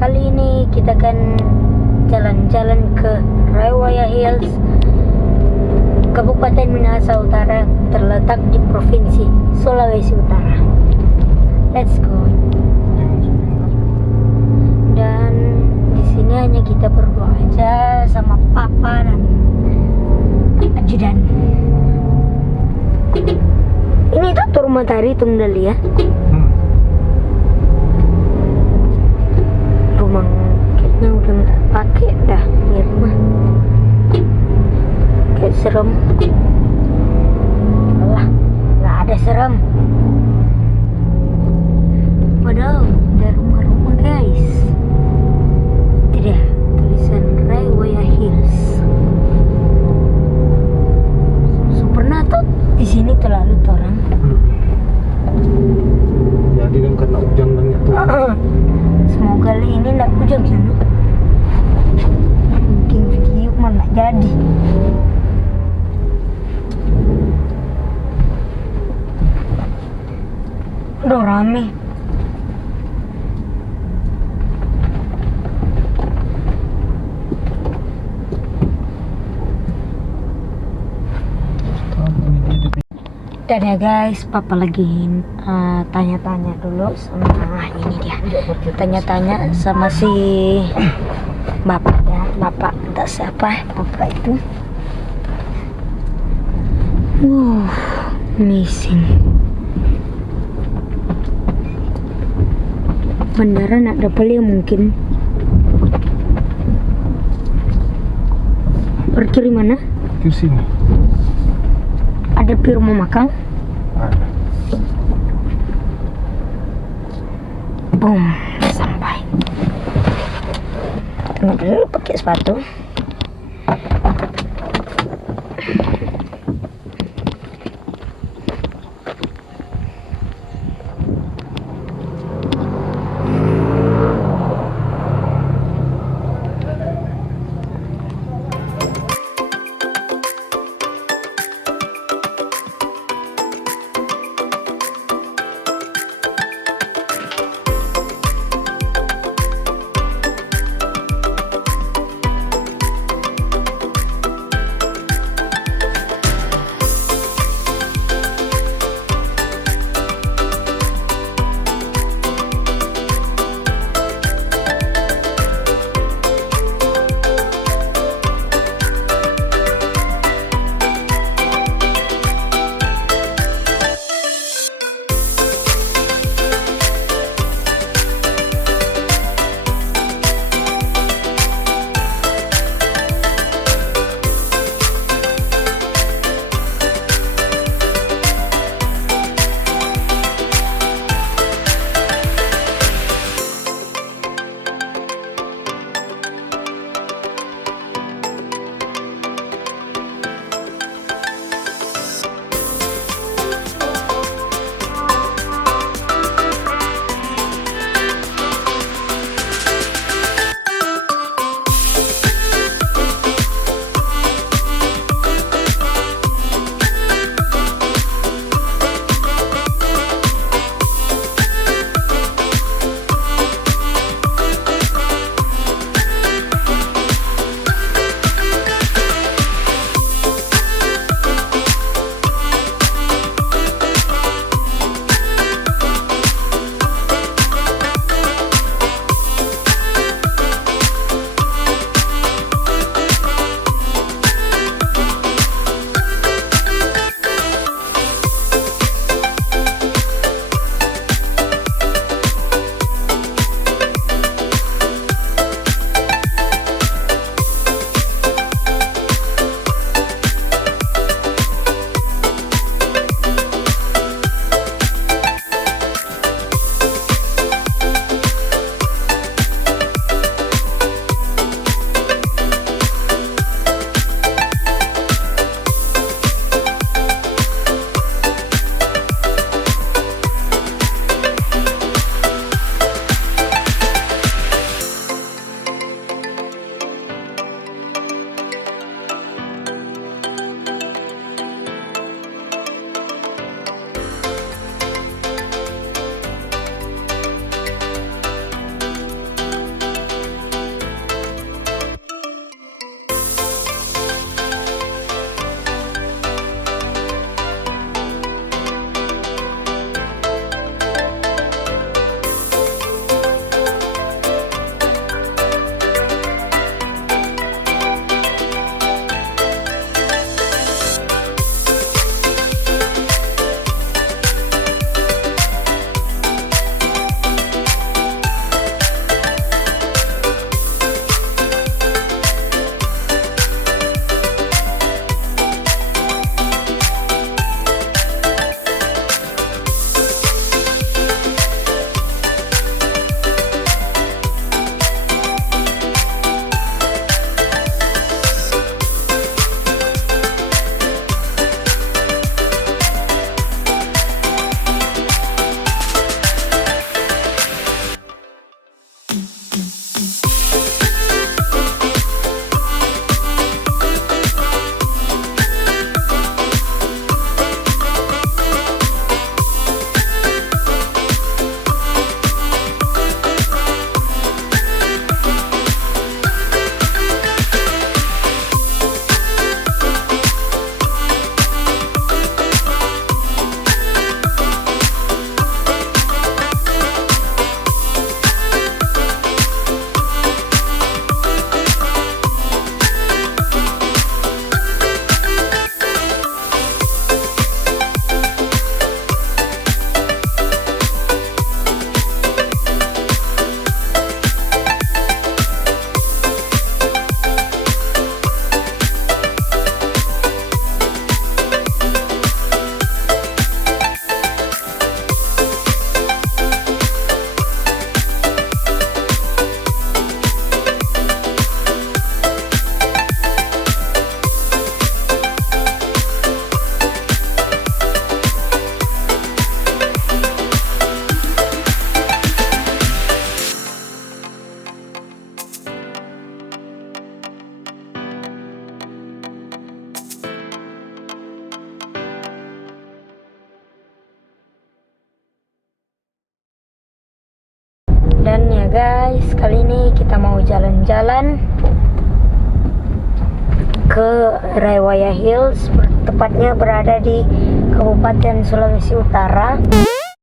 Kali ini kita akan jalan-jalan ke Raewaya Hills, Kabupaten Minahasa Utara, terletak di Provinsi Sulawesi Utara. Let's go. Dan di sini hanya kita berdua aja sama papa dan ajudan. Ini tuh rumah tari tuh ya. Rumah kayaknya udah nggak pakai dah di rumah. Kayak serem. Alah, nggak ada serem. Padahal ada rumah-rumah guys. Itu dia tulisan Raewaya Hills. So, pernah tuh di sini tuh lalu orang. Jadi kan karena hujan banyak tuh. Semoga kali ini nggak hujan sana. Bikin video mah nggak jadi. Udah rame. Dan ya guys, papa lagi tanya-tanya dulu sama ini dia. Tanya-tanya sama si bapak ya, bapak entah siapa bapak itu. Amazing. Beneran ada peli mungkin. Parkir di mana? Di sini. Ada di rumah makan? Ada. Boom, sampai. Tunggu dulu pakai sepatu. guys, kali ini kita mau jalan-jalan ke Raewaya Hills, tepatnya berada di Kabupaten Sulawesi Utara.